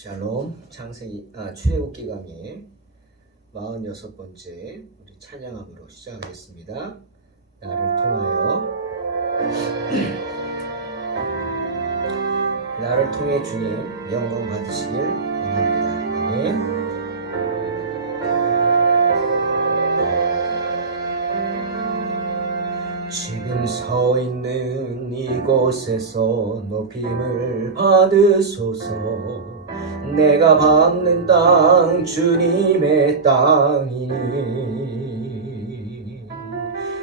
샬롬 출애굽기 강의 46번째 우리 찬양함으로 시작하겠습니다. 나를 통하여 나를 통해 주님 영광 받으시길 원합니다. 아멘. 지금 서 있는 이곳에서 높임을 받으소서. 내가 밟는 땅 주님의 땅이니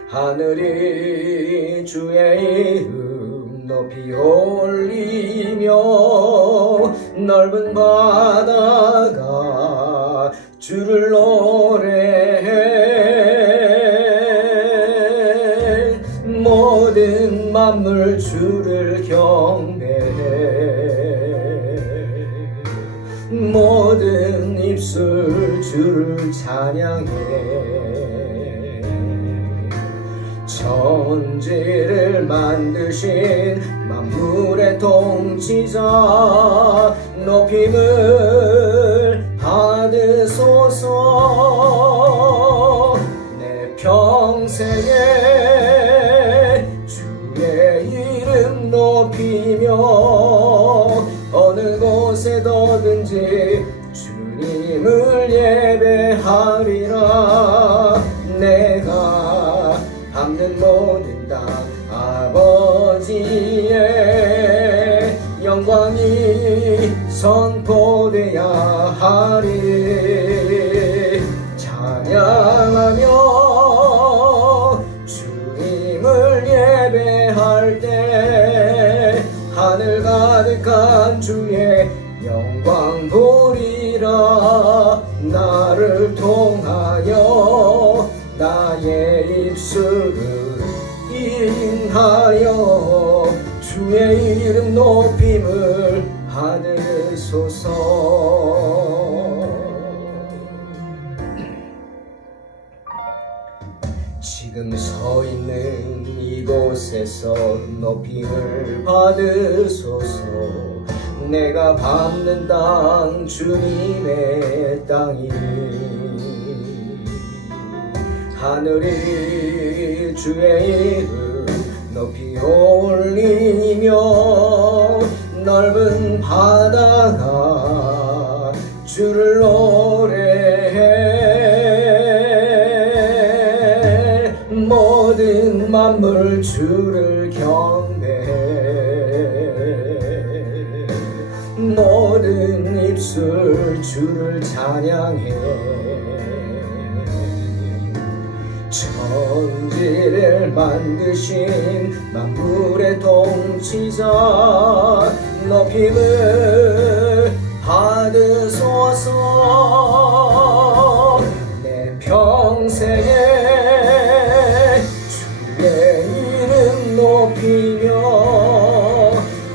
하늘이 주의 이름 높이 올리며 넓은 바다가 주를 노래해 모든 만물 주를 경배해 모든 입술 주를 찬양해 천지를 만드신 만물의 통치자 높임을 받으소서. 내 평생에 주의 이름 높이며 어느 곳에더든지 주님을 예배하리라. 내가 밟는 모든 땅 아버지의 영광이 선포되어야 하리. 찬양하며 주님을 예배할 때 하늘 가득한 주의 영광 보리라. 나를 통하여 나의 입술을 인하여 주의 이름 높임을 받으소서. 지금 서 있는 이곳에서 높임을 받으소서. 내가 밟는 땅 주님의 땅이니 하늘이 주의 이름 높이 올리며 넓은 바다가 주를 노래해 모든 만물 주를 경배해 모든 입술 주를 찬양해 천지를 만드신 만물의 통치자 높임을 받으소서. 내 평생에 주의 이름 높이며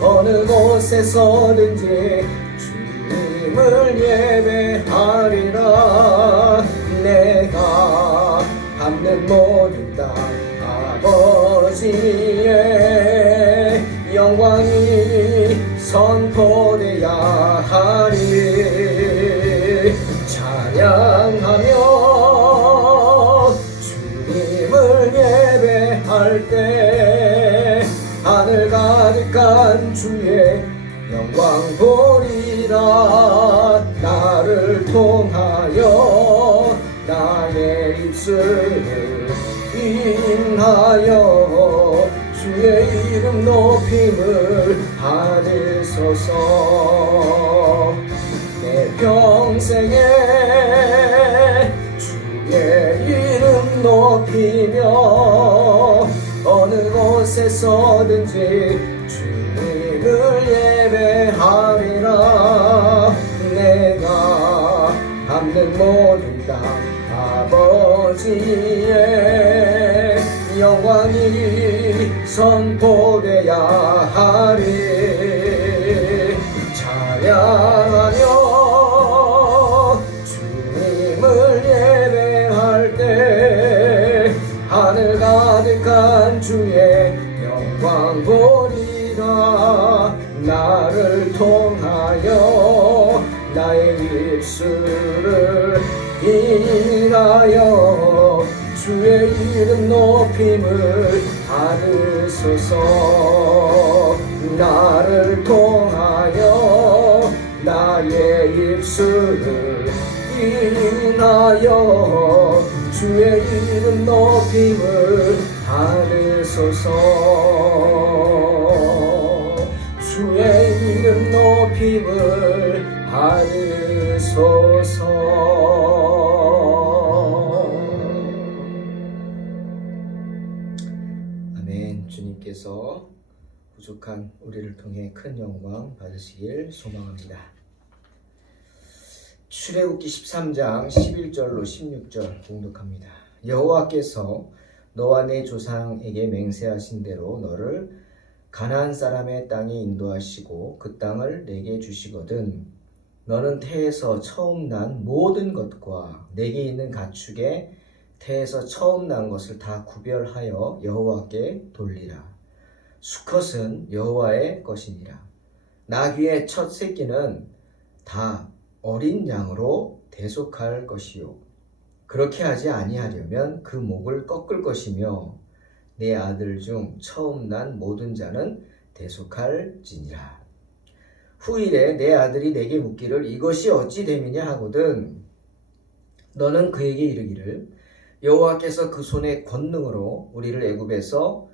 어느 곳에서든지 주님을 예배하리라. 내가 밟는 모든 땅 아버지의 영광이 선포되어야 하리. 찬양하며 주님을 예배할 때 하늘 가득한 주의 영광 보리라. 나를 통하여 나의 입술을 인하여 주의 이름 높임을 받으소서. 내 평생에 주의 이름 높이며 어느 곳에서든지 주님을 예배하리라. 내가 밟는 모든 땅 아버지의 영광이 선포되어야 하리. 찬양하며 주님을 예배할 때 하늘 가득한 주의 영광 보리라. 나를 통하여 입술을 인하여 주의 이름 높임을 받으소서. 나를 통하여 나의 입술을 인하여 주의 이름 높임을 받으소서. 주의 이름 높임을 받으소서. 아멘. 주님께서 부족한 우리를 통해 큰 영광 받으시길 소망합니다. 출애굽기 13장 11절로 16절 봉독합니다. 여호와께서 너와 내 조상에게 맹세하신 대로 너를 가나안 사람의 땅에 인도하시고 그 땅을 내게 주시거든 너는 태에서 처음 난 모든 것과 내게 있는 가축에 태에서 처음 난 것을 다 구별하여 여호와께 돌리라. 수컷은 여호와의 것이니라. 나귀의 첫 새끼는 다 어린 양으로 대속할 것이요 그렇게 하지 아니하려면 그 목을 꺾을 것이며 내 아들 중 처음 난 모든 자는 대속할지니라. 후일에 내 아들이 내게 묻기를 이것이 어찌 됨이냐 하거든 너는 그에게 이르기를 여호와께서 그 손의 권능으로 우리를 애굽에서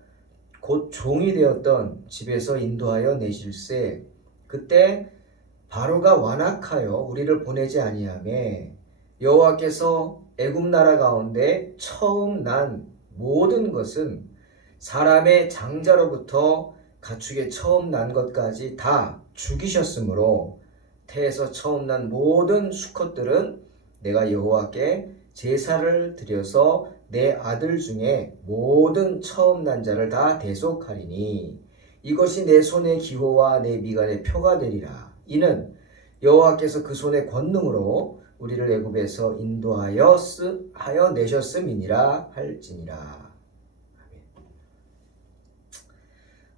곧 종이 되었던 집에서 인도하여 내실세 그때 바로가 완악하여 우리를 보내지 아니하매 여호와께서 애굽 나라 가운데 처음 난 모든 것은 사람의 장자로부터 가축의 처음 난 것까지 다 죽이셨으므로 태에서 처음 난 모든 수컷들은 내가 여호와께 제사를 드려서 내 아들 중에 모든 처음 난 자를 다 대속하리니 이것이 내 손의 기호와 내 미간의 표가 되리라. 이는 여호와께서 그 손의 권능으로 우리를 애굽에서 인도하여 내셨음이니라 할지니라.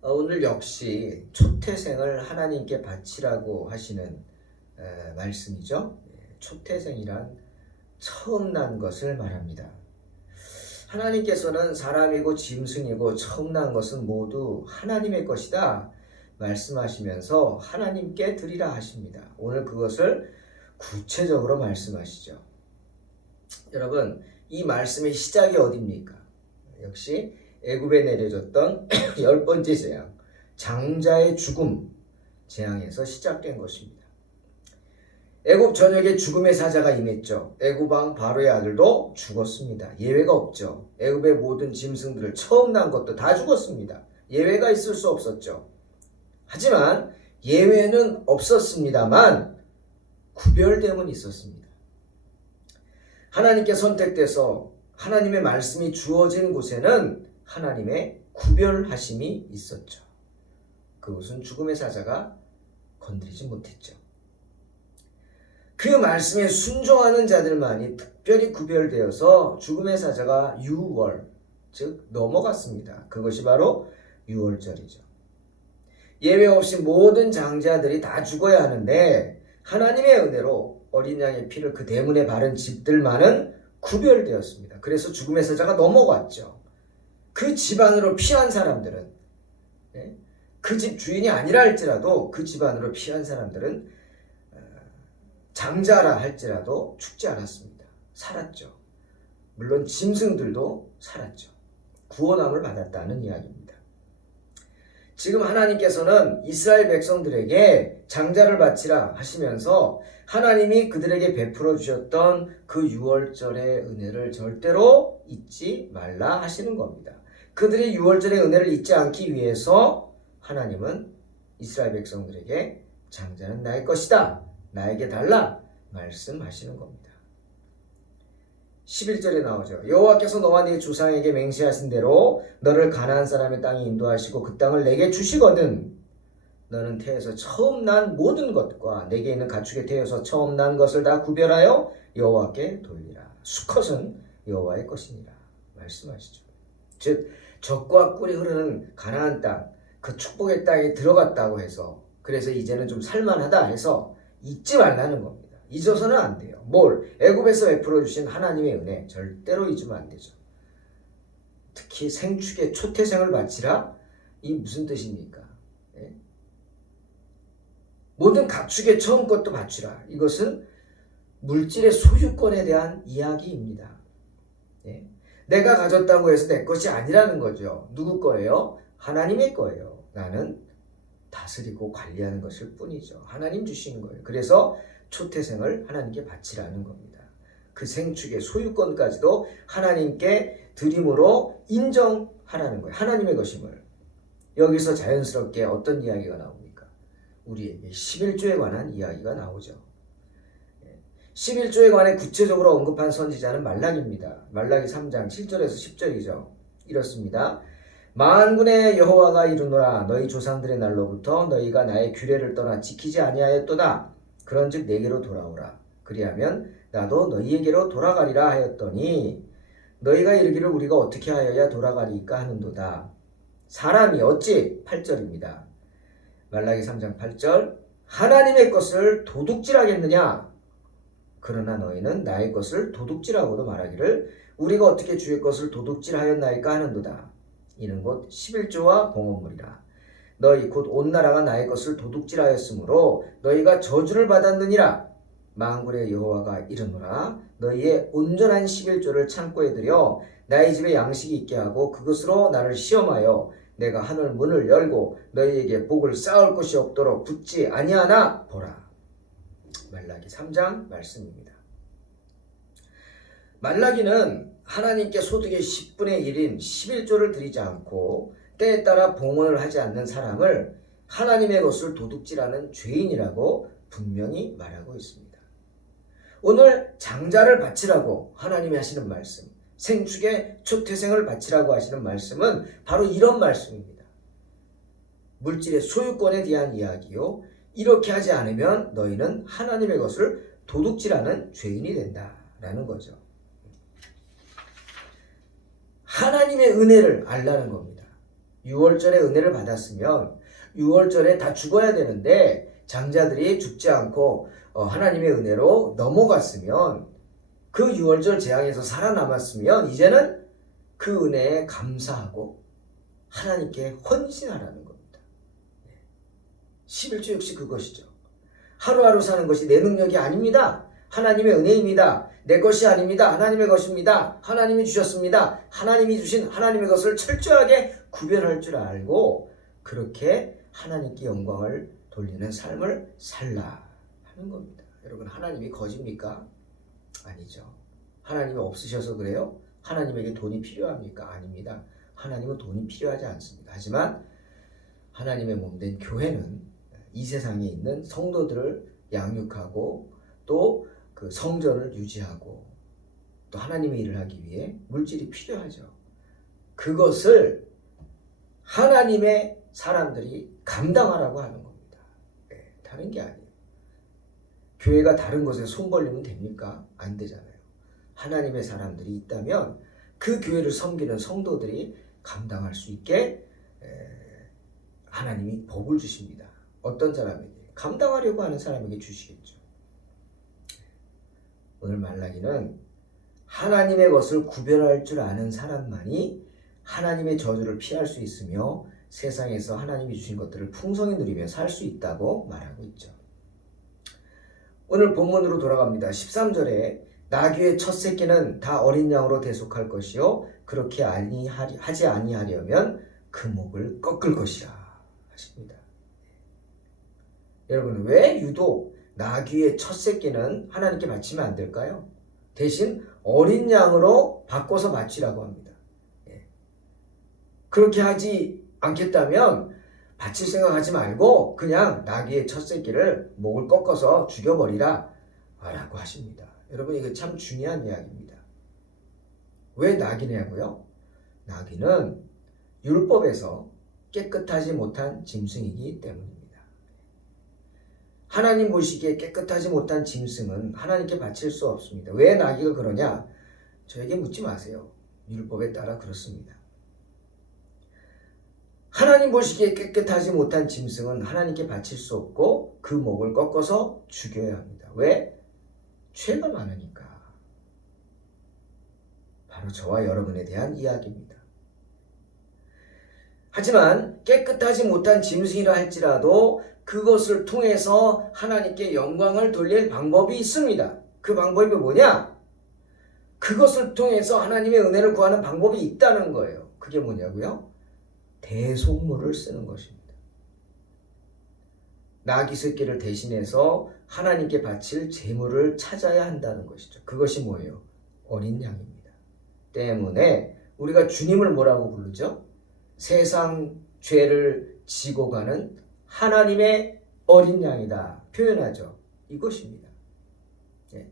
오늘 역시 초태생을 하나님께 바치라고 하시는 말씀이죠. 초태생이란 처음 난 것을 말합니다. 하나님께서는 사람이고 짐승이고 처음 난 것은 모두 하나님의 것이다 말씀하시면서 하나님께 드리라 하십니다. 오늘 그것을 구체적으로 말씀하시죠. 여러분, 이 말씀의 시작이 어디입니까? 역시 애굽에 내려졌던 10번째 재앙, 장자의 죽음 재앙에서 시작된 것입니다. 애굽 전역에 죽음의 사자가 임했죠. 애굽 왕 바로의 아들도 죽었습니다. 예외가 없죠. 애굽의 모든 짐승들을 처음 난 것도 다 죽었습니다. 예외가 있을 수 없었죠. 하지만 예외는 없었습니다만 구별됨은 있었습니다. 하나님께 선택돼서 하나님의 말씀이 주어진 곳에는 하나님의 구별하심이 있었죠. 그것은 죽음의 사자가 건드리지 못했죠. 그 말씀에 순종하는 자들만이 특별히 구별되어서 죽음의 사자가 유월, 즉 넘어갔습니다. 그것이 바로 유월절이죠. 예외 없이 모든 장자들이 다 죽어야 하는데 하나님의 은혜로 어린 양의 피를 그 대문에 바른 집들만은 구별되었습니다. 그래서 죽음의 사자가 넘어갔죠. 그 집안으로 피한 사람들은, 그 집 주인이 아니라 할지라도 그 집안으로 피한 사람들은 장자라 할지라도 죽지 않았습니다. 살았죠. 물론 짐승들도 살았죠. 구원함을 받았다는 이야기입니다. 지금 하나님께서는 이스라엘 백성들에게 장자를 바치라 하시면서 하나님이 그들에게 베풀어 주셨던 그 유월절의 은혜를 절대로 잊지 말라 하시는 겁니다. 그들이 유월절의 은혜를 잊지 않기 위해서 하나님은 이스라엘 백성들에게 장자는 나의 것이다, 나에게 달라 말씀하시는 겁니다. 11절에 나오죠. 여호와께서 너와 네 조상에게 맹세하신 대로 너를 가나안 사람의 땅에 인도하시고 그 땅을 내게 주시거든 너는 태에서 처음 난 모든 것과 내게 있는 가축의 태에서 처음 난 것을 다 구별하여 여호와께 돌리라. 수컷은 여호와의 것이니라 말씀하시죠. 즉 젖과 꿀이 흐르는 가나안 땅, 그 축복의 땅에 들어갔다고 해서 그래서 이제는 좀 살만하다 해서 잊지 말라는 겁니다. 잊어서는 안 돼요. 뭘? 애굽에서 베풀어 주신 하나님의 은혜 절대로 잊으면 안 되죠. 특히 생축의 초태생을 바치라? 이 무슨 뜻입니까? 예? 모든 가축의 처음 것도 바치라. 이것은 물질의 소유권에 대한 이야기입니다. 예? 내가 가졌다고 해서 내 것이 아니라는 거죠. 누구 거예요? 하나님의 거예요. 나는 다스리고 관리하는 것일 뿐이죠. 하나님 주신 거예요. 그래서 초태생을 하나님께 바치라는 겁니다. 그 생축의 소유권까지도 하나님께 드림으로 인정하라는 거예요. 하나님의 것임을. 여기서 자연스럽게 어떤 이야기가 나옵니까? 우리에게 11조에 관한 이야기가 나오죠. 11조에 관해 구체적으로 언급한 선지자는 말라기입니다. 말라기 3장 7절에서 10절이죠. 이렇습니다. 만군의 여호와가 이르노라 너희 조상들의 날로부터 너희가 나의 규례를 떠나 지키지 아니하였도다. 그런즉 내게로 돌아오라. 그리하면 나도 너희에게로 돌아가리라 하였더니 너희가 이르기를 우리가 어떻게 하여야 돌아가리까 하는도다. 사람이 어찌 8절입니다. 말라기 3장 8절 하나님의 것을 도둑질하겠느냐? 그러나 너희는 나의 것을 도둑질하고도 말하기를 우리가 어떻게 주의 것을 도둑질하였나이까 하는도다. 이는 곧 11조와 봉헌물이라. 너희 곧 온 나라가 나의 것을 도둑질하였으므로 너희가 저주를 받았느니라. 만군의 여호와가 이르노라 너희의 온전한 11조를 창고에 들여 나의 집에 양식이 있게 하고 그것으로 나를 시험하여 내가 하늘 문을 열고 너희에게 복을 쌓을 것이 없도록 붙지 아니하나 보라. 말라기 3장 말씀입니다. 말라기는 하나님께 소득의 10분의 1인 11조를 드리지 않고 때에 따라 봉헌을 하지 않는 사람을 하나님의 것을 도둑질하는 죄인이라고 분명히 말하고 있습니다. 오늘 장자를 바치라고 하나님이 하시는 말씀, 생축의 초태생을 바치라고 하시는 말씀은 바로 이런 말씀입니다. 물질의 소유권에 대한 이야기요. 이렇게 하지 않으면 너희는 하나님의 것을 도둑질하는 죄인이 된다라는 거죠. 하나님의 은혜를 알라는 겁니다. 6월절에 은혜를 받았으면 6월절에 다 죽어야 되는데 장자들이 죽지 않고 하나님의 은혜로 넘어갔으면 그 6월절 재앙에서 살아남았으면 이제는 그 은혜에 감사하고 하나님께 헌신하라는 겁니다. 11조 역시 그것이죠. 하루하루 사는 것이 내 능력이 아닙니다. 하나님의 은혜입니다. 내 것이 아닙니다. 하나님의 것입니다. 하나님이 주셨습니다. 하나님이 주신 하나님의 것을 철저하게 구별할 줄 알고 그렇게 하나님께 영광을 돌리는 삶을 살라 하는 겁니다. 여러분 하나님이 거짓입니까? 아니죠. 하나님이 없으셔서 그래요? 하나님에게 돈이 필요합니까? 아닙니다. 하나님은 돈이 필요하지 않습니다. 하지만 하나님의 몸된 교회는 이 세상에 있는 성도들을 양육하고 또 그 성전을 유지하고 또 하나님의 일을 하기 위해 물질이 필요하죠. 그것을 하나님의 사람들이 감당하라고 하는 겁니다. 네, 다른 게 아니에요. 교회가 다른 것에 손 벌리면 됩니까? 안 되잖아요. 하나님의 사람들이 있다면 그 교회를 섬기는 성도들이 감당할 수 있게 하나님이 복을 주십니다. 어떤 사람에게? 감당하려고 하는 사람에게 주시겠죠. 오늘 말라기는 하나님의 것을 구별할 줄 아는 사람만이 하나님의 저주를 피할 수 있으며 세상에서 하나님이 주신 것들을 풍성히 누리며 살 수 있다고 말하고 있죠. 오늘 본문으로 돌아갑니다. 13절에 나귀의 첫 새끼는 다 어린 양으로 대속할 것이요 그렇게 하지 아니하려면 그 목을 꺾을 것이라 하십니다. 여러분 왜 유독 나귀의 첫 새끼는 하나님께 바치면 안 될까요? 대신 어린 양으로 바꿔서 바치라고 합니다. 그렇게 하지 않겠다면 바칠 생각하지 말고 그냥 나귀의 첫 새끼를 목을 꺾어서 죽여버리라 라고 하십니다. 여러분 이거 참 중요한 이야기입니다. 왜 나귀냐고요? 나귀는 율법에서 깨끗하지 못한 짐승이기 때문입니다. 하나님 보시기에 깨끗하지 못한 짐승은 하나님께 바칠 수 없습니다. 왜 나귀가 그러냐? 저에게 묻지 마세요. 율법에 따라 그렇습니다. 하나님 보시기에 깨끗하지 못한 짐승은 하나님께 바칠 수 없고 그 목을 꺾어서 죽여야 합니다. 왜? 죄가 많으니까. 바로 저와 여러분에 대한 이야기입니다. 하지만 깨끗하지 못한 짐승이라 할지라도 그것을 통해서 하나님께 영광을 돌릴 방법이 있습니다. 그 방법이 뭐냐? 그것을 통해서 하나님의 은혜를 구하는 방법이 있다는 거예요. 그게 뭐냐고요? 대속물을 쓰는 것입니다. 나귀 새끼를 대신해서 하나님께 바칠 제물을 찾아야 한다는 것이죠. 그것이 뭐예요? 어린 양입니다. 때문에 우리가 주님을 뭐라고 부르죠? 세상 죄를 지고 가는 하나님의 어린 양이다 표현하죠. 이것입니다. 예.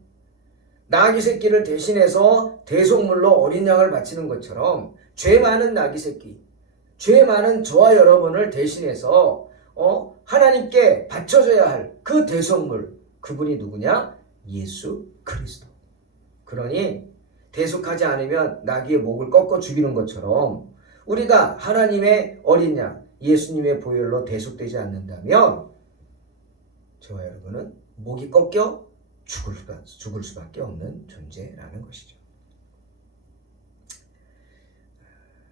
나귀 새끼를 대신해서 대속물로 어린 양을 바치는 것처럼 죄 많은 나귀 새끼, 죄 많은 저와 여러분을 대신해서 하나님께 바쳐져야 할 그 대속물, 그분이 누구냐? 예수 그리스도. 그러니 대속하지 않으면 나귀의 목을 꺾어 죽이는 것처럼 우리가 하나님의 어린 양, 예수님의 보혈로 대속되지 않는다면 저와 여러분은 목이 꺾여 죽을 수밖에 없는 존재라는 것이죠.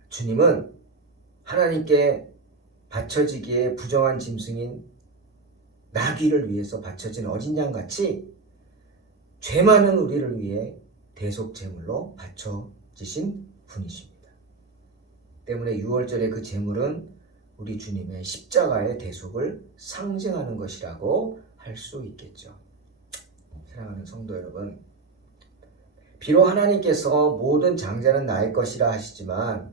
주님은 하나님께 바쳐지기에 부정한 짐승인 나귀를 위해서 바쳐진 어린 양같이 죄 많은 우리를 위해 대속 제물로 바쳐지신 분이십니다. 때문에 유월절의 그 제물은 우리 주님의 십자가의 대속을 상징하는 것이라고 할 수 있겠죠. 사랑하는 성도 여러분, 비록 하나님께서 모든 장자는 나의 것이라 하시지만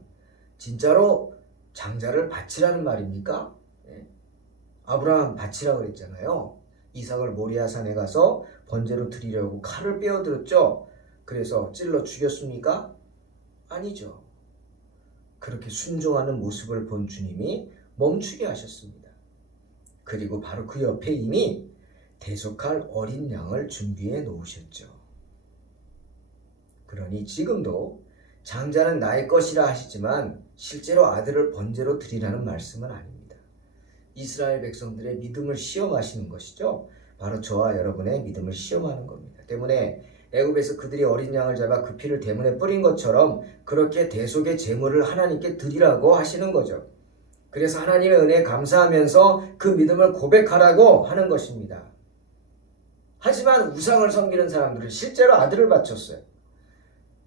진짜로 장자를 바치라는 말입니까? 아브라함 바치라고 그랬잖아요. 이삭을 모리아 산에 가서 번제로 드리려고 칼을 빼어들었죠. 그래서 찔러 죽였습니까? 아니죠. 그렇게 순종하는 모습을 본 주님이 멈추게 하셨습니다. 그리고 바로 그 옆에 이미 대속할 어린 양을 준비해 놓으셨죠. 그러니 지금도 장자는 나의 것이라 하시지만 실제로 아들을 번제로 드리라는 말씀은 아닙니다. 이스라엘 백성들의 믿음을 시험하시는 것이죠. 바로 저와 여러분의 믿음을 시험하는 겁니다. 때문에 애굽에서 그들이 어린 양을 잡아 그 피를 대문에 뿌린 것처럼 그렇게 대속의 제물을 하나님께 드리라고 하시는 거죠. 그래서 하나님의 은혜에 감사하면서 그 믿음을 고백하라고 하는 것입니다. 하지만 우상을 섬기는 사람들은 실제로 아들을 바쳤어요.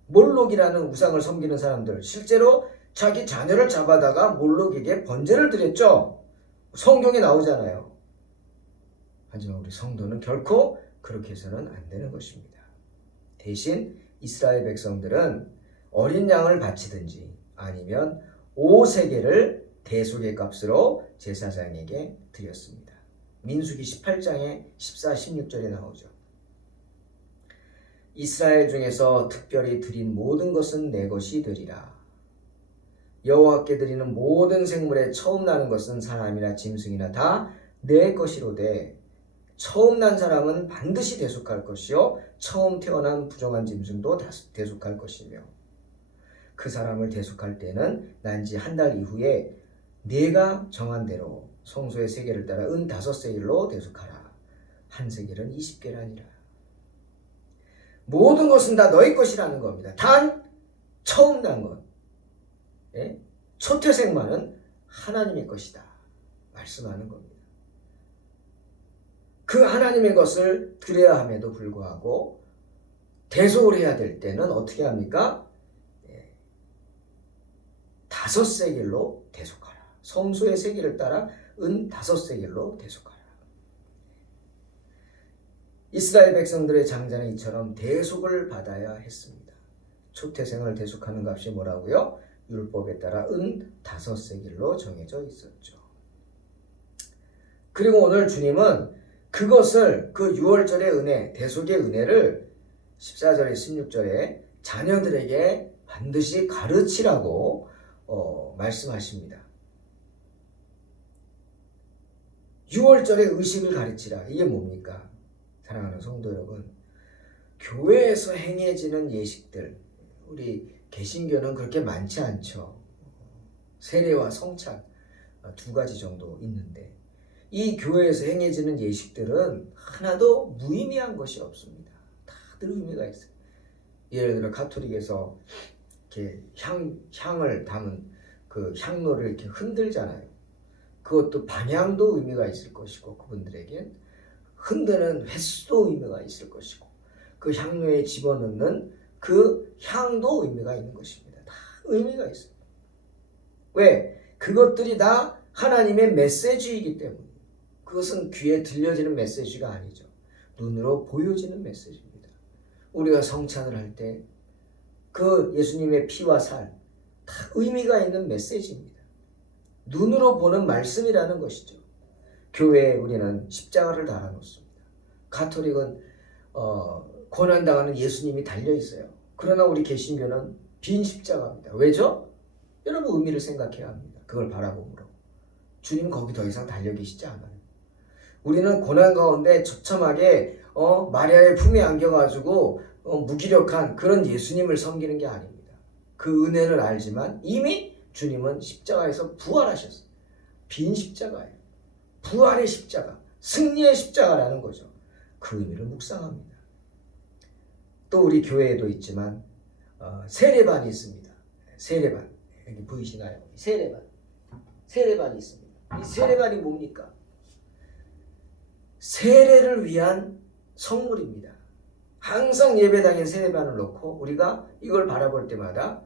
몰록이라는 우상을 섬기는 사람들, 실제로 자기 자녀를 잡아다가 몰록에게 번제를 드렸죠. 성경에 나오잖아요. 하지만 우리 성도는 결코 그렇게 해서는 안 되는 것입니다. 대신 이스라엘 백성들은 어린 양을 바치든지 아니면 5세겔을 대속의 값으로 제사장에게 드렸습니다. 민수기 18장에 14, 16절에 나오죠. 이스라엘 중에서 특별히 드린 모든 것은 내 것이 되리라. 여호와께 드리는 모든 생물에 처음 나는 것은 사람이나 짐승이나 다 내 것이로되 처음 난 사람은 반드시 대속할 것이요 처음 태어난 부정한 짐승도 대속할 것이며 그 사람을 대속할 때는 난 지 한 달 이후에 네가 정한 대로 성소의 세겔을 따라 은 5세겔로 대속하라. 한 세겔은 20개라니라. 모든 것은 다 너희 것이라는 겁니다. 단 처음 난 것, 초태생만은 하나님의 것이다 말씀하는 겁니다. 그 하나님의 것을 드려야 함에도 불구하고 대속을 해야 될 때는 어떻게 합니까? 5세겔로 대속하라. 성소의 세겔을 따라 은 5세겔로 대속하라. 이스라엘 백성들의 장자는 이처럼 대속을 받아야 했습니다. 초태생을 대속하는 값이 뭐라고요? 율법에 따라 은 5세겔로 정해져 있었죠. 그리고 오늘 주님은 그것을 그 유월절의 은혜, 대속의 은혜를 14절에 16절에 자녀들에게 반드시 가르치라고 말씀하십니다. 유월절의 의식을 가르치라. 이게 뭡니까? 사랑하는 성도 여러분, 교회에서 행해지는 예식들, 우리 개신교는 그렇게 많지 않죠. 세례와 성찬 2가지 정도 있는데 이 교회에서 행해지는 예식들은 하나도 무의미한 것이 없습니다. 다 늘 의미가 있어요. 예를 들어 가톨릭에서 이렇게 향을 담은 그 향로를 이렇게 흔들잖아요. 그것도 방향도 의미가 있을 것이고 그분들에겐 흔드는 횟수도 의미가 있을 것이고 그 향로에 집어넣는 그 향도 의미가 있는 것입니다. 다 의미가 있어요. 왜? 그것들이 다 하나님의 메시지이기 때문에 그것은 귀에 들려지는 메시지가 아니죠. 눈으로 보여지는 메시지입니다. 우리가 성찬을 할 때 그 예수님의 피와 살 다 의미가 있는 메시지입니다. 눈으로 보는 말씀이라는 것이죠. 교회에 우리는 십자가를 달아놓습니다. 가톨릭은 고난당하는 예수님이 달려있어요. 그러나 우리 개신교는 빈 십자가입니다. 왜죠? 여러분 의미를 생각해야 합니다. 그걸 바라봄으로. 주님 거기 더 이상 달려 계시지 않아요. 우리는 고난 가운데 처참하게 마리아의 품에 안겨가지고 무기력한 그런 예수님을 섬기는 게 아닙니다. 그 은혜를 알지만 이미 주님은 십자가에서 부활하셨어요. 빈 십자가예요. 부활의 십자가, 승리의 십자가라는 거죠. 그 의미를 묵상합니다. 또 우리 교회에도 있지만 세례반이 있습니다. 세례반, 여기 보이시나요? 세례반이 있습니다. 이 세례반이 뭡니까? 세례를 위한 성물입니다. 항상 예배당에 세례반을 놓고 우리가 이걸 바라볼 때마다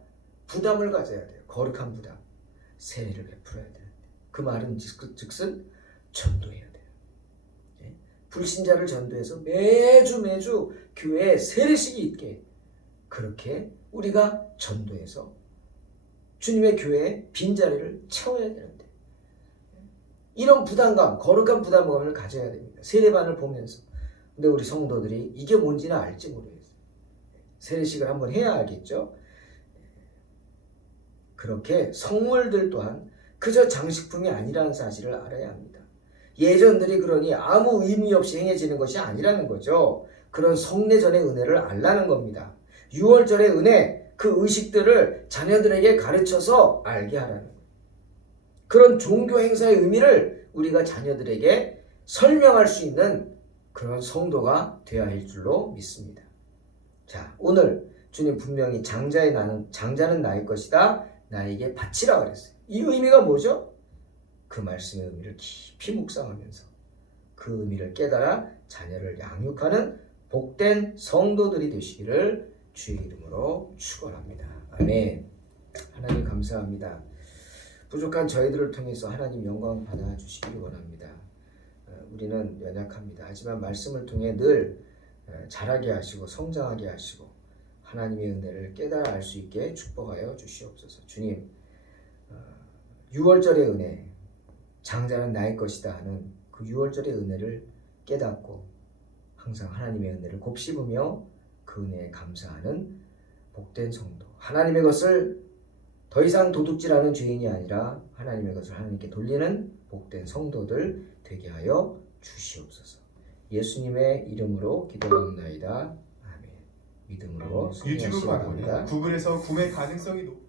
부담을 가져야 돼요. 거룩한 부담. 세례를 베풀어야 되는데 그 말은 즉슨 전도해야 돼요. 불신자를 전도해서 매주 교회에 세례식이 있게 그렇게 우리가 전도해서 주님의 교회에 빈자리를 채워야 되는데 이런 부담감, 거룩한 부담감을 가져야 됩니다. 세례반을 보면서. 근데 우리 성도들이 이게 뭔지는 알지 모르겠어요. 세례식을 한번 해야 알겠죠. 그렇게 성물들 또한 그저 장식품이 아니라는 사실을 알아야 합니다. 예전들이 그러니 아무 의미 없이 행해지는 것이 아니라는 거죠. 그런 성례전의 은혜를 알라는 겁니다. 유월절의 은혜, 그 의식들을 자녀들에게 가르쳐서 알게 하라는 거예요. 그런 종교 행사의 의미를 우리가 자녀들에게 설명할 수 있는 그런 성도가 되어야 할 줄로 믿습니다. 자, 오늘 주님 분명히 장자는 나의 것이다. 나에게 바치라 그랬어요. 이 의미가 뭐죠? 그 말씀의 의미를 깊이 묵상하면서 그 의미를 깨달아 자녀를 양육하는 복된 성도들이 되시기를 주의 이름으로 축원합니다. 아멘. 하나님 감사합니다. 부족한 저희들을 통해서 하나님 영광 받아주시기를 원합니다. 우리는 연약합니다. 하지만 말씀을 통해 늘 자라게 하시고 성장하게 하시고 하나님의 은혜를 깨달아 알 수 있게 축복하여 주시옵소서. 주님, 6월절의 은혜, 장자는 나의 것이다 하는 그 6월절의 은혜를 깨닫고 항상 하나님의 은혜를 곱씹으며 그 은혜에 감사하는 복된 성도, 하나님의 것을 더 이상 도둑질하는 죄인이 아니라 하나님의 것을 하나님께 돌리는 복된 성도들 되게 하여 주시옵소서. 예수님의 이름으로 기도하옵나이다. 아멘. 믿음으로 유튜브 승리하시기 광고는 바랍니다. 구글에서 구매 가능성이 높